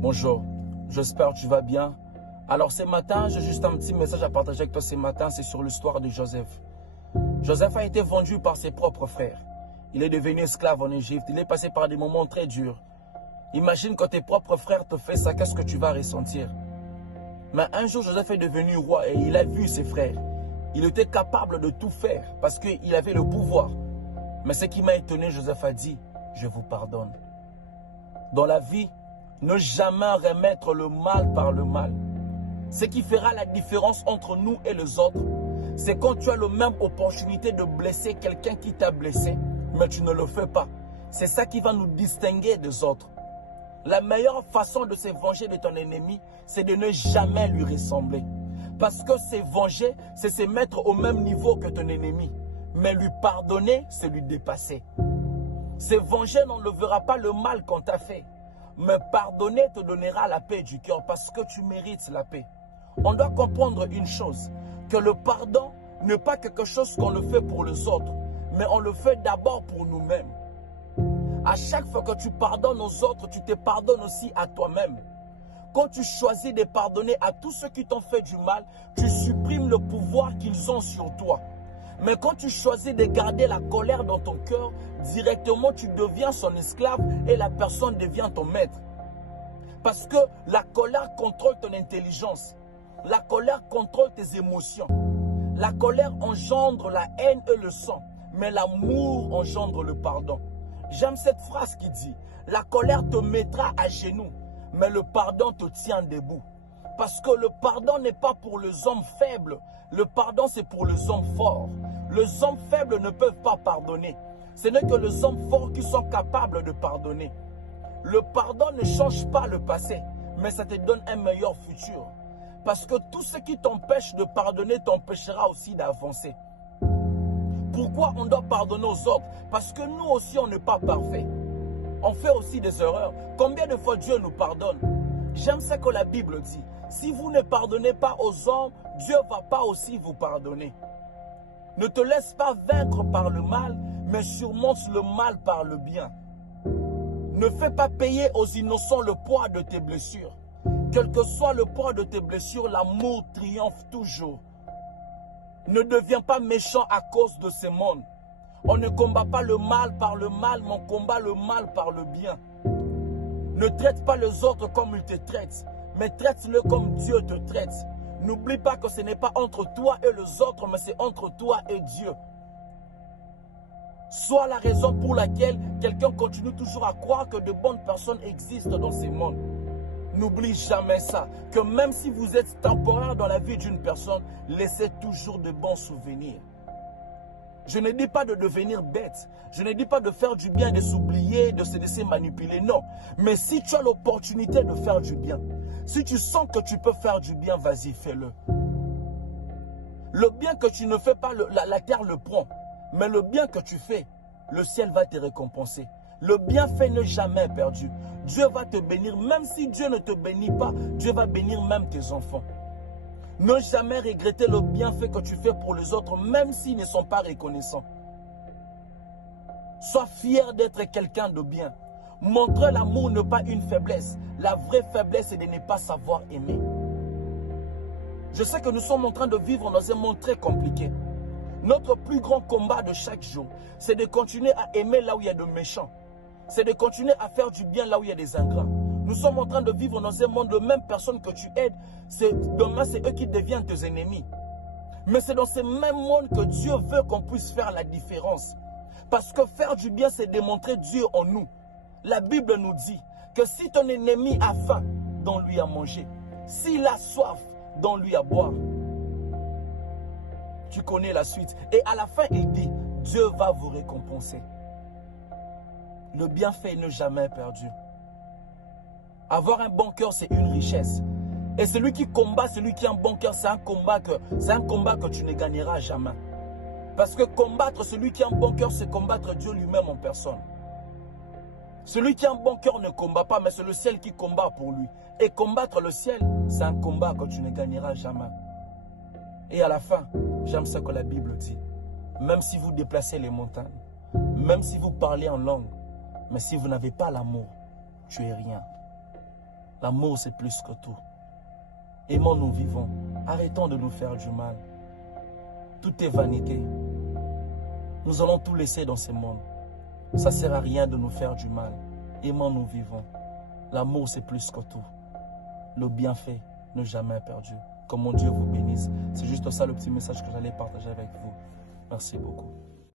Bonjour, j'espère que tu vas bien. Alors ce matin, j'ai juste un petit message à partager avec toi ce matin, c'est sur l'histoire de Joseph. Joseph a été vendu par ses propres frères. Il est devenu esclave en Égypte, il est passé par des moments très durs. Imagine quand tes propres frères te font ça, qu'est-ce que tu vas ressentir? Mais un jour, Joseph est devenu roi et il a vu ses frères. Il était capable de tout faire parce qu'il avait le pouvoir. Mais ce qui m'a étonné, Joseph a dit, je vous pardonne. Dans la vie, ne jamais remettre le mal par le mal. Ce qui fera la différence entre nous et les autres, c'est quand tu as la même opportunité de blesser quelqu'un qui t'a blessé, mais tu ne le fais pas. C'est ça qui va nous distinguer des autres. La meilleure façon de se venger de ton ennemi, c'est de ne jamais lui ressembler. Parce que se venger, c'est se mettre au même niveau que ton ennemi. Mais lui pardonner, c'est lui dépasser. Se venger n'enlèvera pas le mal qu'on t'a fait. Mais pardonner te donnera la paix du cœur parce que tu mérites la paix. On doit comprendre une chose, que le pardon n'est pas quelque chose qu'on le fait pour les autres, mais on le fait d'abord pour nous-mêmes. À chaque fois que tu pardonnes aux autres, tu te pardonnes aussi à toi-même. Quand tu choisis de pardonner à tous ceux qui t'ont fait du mal, tu supprimes le pouvoir qu'ils ont sur toi. Mais quand tu choisis de garder la colère dans ton cœur, directement tu deviens son esclave et la personne devient ton maître. Parce que la colère contrôle ton intelligence. La colère contrôle tes émotions. La colère engendre la haine et le sang. Mais l'amour engendre le pardon. J'aime cette phrase qui dit, la colère te mettra à genoux, mais le pardon te tient debout. Parce que le pardon n'est pas pour les hommes faibles. Le pardon, c'est pour les hommes forts. Les hommes faibles ne peuvent pas pardonner. Ce n'est que les hommes forts qui sont capables de pardonner. Le pardon ne change pas le passé, mais ça te donne un meilleur futur. Parce que tout ce qui t'empêche de pardonner t'empêchera aussi d'avancer. Pourquoi on doit pardonner aux autres? Parce que nous aussi, on n'est pas parfait. On fait aussi des erreurs. Combien de fois Dieu nous pardonne? J'aime ce que la Bible dit. Si vous ne pardonnez pas aux hommes, Dieu ne va pas aussi vous pardonner. Ne te laisse pas vaincre par le mal, mais surmonte le mal par le bien. Ne fais pas payer aux innocents le poids de tes blessures. Quel que soit le poids de tes blessures, l'amour triomphe toujours. Ne deviens pas méchant à cause de ce monde. On ne combat pas le mal par le mal, mais on combat le mal par le bien. Ne traite pas les autres comme ils te traitent, mais traite-le comme Dieu te traite. N'oublie pas que ce n'est pas entre toi et les autres, mais c'est entre toi et Dieu. Sois la raison pour laquelle quelqu'un continue toujours à croire que de bonnes personnes existent dans ce monde. N'oublie jamais ça, que même si vous êtes temporaire dans la vie d'une personne, laissez toujours de bons souvenirs. Je ne dis pas de devenir bête, je ne dis pas de faire du bien, de s'oublier, de se laisser manipuler, non. Mais si tu as l'opportunité de faire du bien, si tu sens que tu peux faire du bien, vas-y, fais-le. Le bien que tu ne fais pas, la terre le prend. Mais le bien que tu fais, le ciel va te récompenser. Le bienfait n'est jamais perdu. Dieu va te bénir, même si Dieu ne te bénit pas, Dieu va bénir même tes enfants. Ne jamais regretter le bienfait que tu fais pour les autres, même s'ils ne sont pas reconnaissants. Sois fier d'être quelqu'un de bien. Montrer l'amour n'est pas une faiblesse. La vraie faiblesse est de ne pas savoir aimer. Je sais que nous sommes en train de vivre dans un monde très compliqué. Notre plus grand combat de chaque jour, c'est de continuer à aimer là où il y a de méchants. C'est de continuer à faire du bien là où il y a des ingrats. Nous sommes en train de vivre dans un monde de même personnes que tu aides. Demain, c'est eux qui deviennent tes ennemis. Mais c'est dans ce même monde que Dieu veut qu'on puisse faire la différence. Parce que faire du bien, c'est démontrer Dieu en nous. La Bible nous dit que si ton ennemi a faim, donne-lui à manger. S'il a soif, donne-lui à boire. Tu connais la suite. Et à la fin, il dit, Dieu va vous récompenser. Le bienfait n'est jamais perdu. Avoir un bon cœur, c'est une richesse. Et celui qui combat, celui qui a un bon cœur, c'est un combat que tu ne gagneras jamais. Parce que combattre celui qui a un bon cœur, c'est combattre Dieu lui-même en personne. Celui qui a un bon cœur ne combat pas, mais c'est le ciel qui combat pour lui. Et combattre le ciel, c'est un combat que tu ne gagneras jamais. Et à la fin, j'aime ce que la Bible dit. Même si vous déplacez les montagnes, même si vous parlez en langue, mais si vous n'avez pas l'amour, tu es rien. L'amour, c'est plus que tout. Aimons, nous vivons. Arrêtons de nous faire du mal. Tout est vanité. Nous allons tout laisser dans ce monde. Ça ne sert à rien de nous faire du mal. Aimons, nous vivons. L'amour, c'est plus que tout. Le bienfait n'est jamais perdu. Que mon Dieu vous bénisse. C'est juste ça le petit message que j'allais partager avec vous. Merci beaucoup.